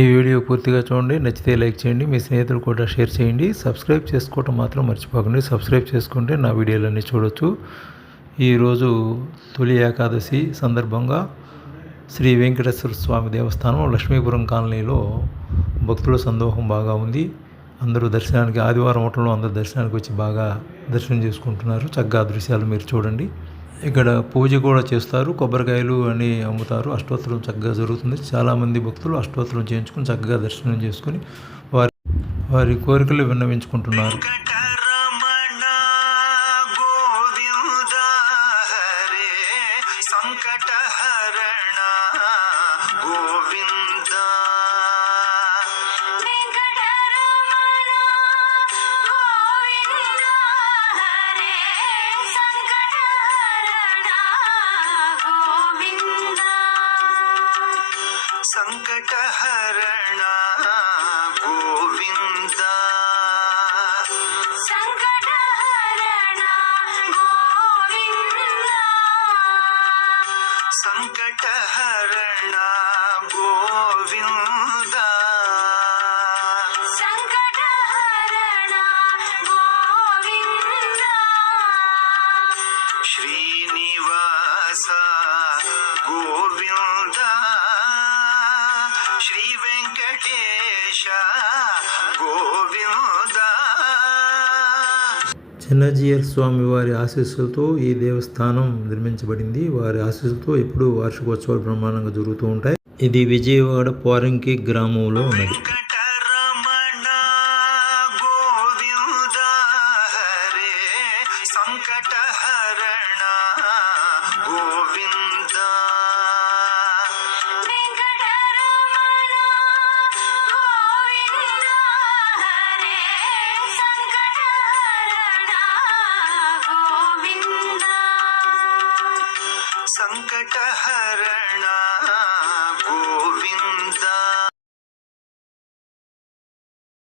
ఈ వీడియో పూర్తిగా చూడండి నచ్చితే లైక్ చేయండి మీ స్నేహితులు కూడా షేర్ చేయండి. సబ్స్క్రైబ్ చేసుకోవటం మాత్రం మర్చిపోకండి. సబ్స్క్రైబ్ చేసుకుంటే నా వీడియోలన్నీ చూడొచ్చు. ఈరోజు తొలి ఏకాదశి సందర్భంగా శ్రీ వెంకటేశ్వర స్వామి దేవస్థానం లక్ష్మీపురం కాలనీలో భక్తుల సందోహం బాగా ఉంది. అందరూ దర్శనానికి ఆదివారం హోటల్లో అందరూ దర్శనానికి వచ్చి బాగా దర్శనం చేసుకుంటున్నారు. చక్కగా దృశ్యాలు మీరు చూడండి. ఇక్కడ పూజ కూడా చేస్తారు. కొబ్బరికాయలు అని అమ్ముతారు. అష్టోత్తరం చక్కగా జరుగుతుంది. చాలామంది భక్తులు అష్టోత్తరం చేయించుకుని చక్కగా దర్శనం చేసుకుని వారి వారి కోరికలు విన్నవించుకుంటున్నారు. సంకటహరణ గోవింద సంకటహరణ గోవింద సంకటహరణ గోవింద సంకటహరణ చిన్నజీయర్ స్వామి వారి ఆశీస్సులతో ఈ దేవస్థానం నిర్మించబడింది. వారి ఆశీస్సులతో ఎప్పుడూ వార్షికోత్సవాలు బ్రహ్మాండంగా జరుగుతూ ఉంటాయి. ఇది విజయవాడ పోరంకి గ్రామంలో ఉన్నది. సంకటహరణ గోవింద संकट हरणा को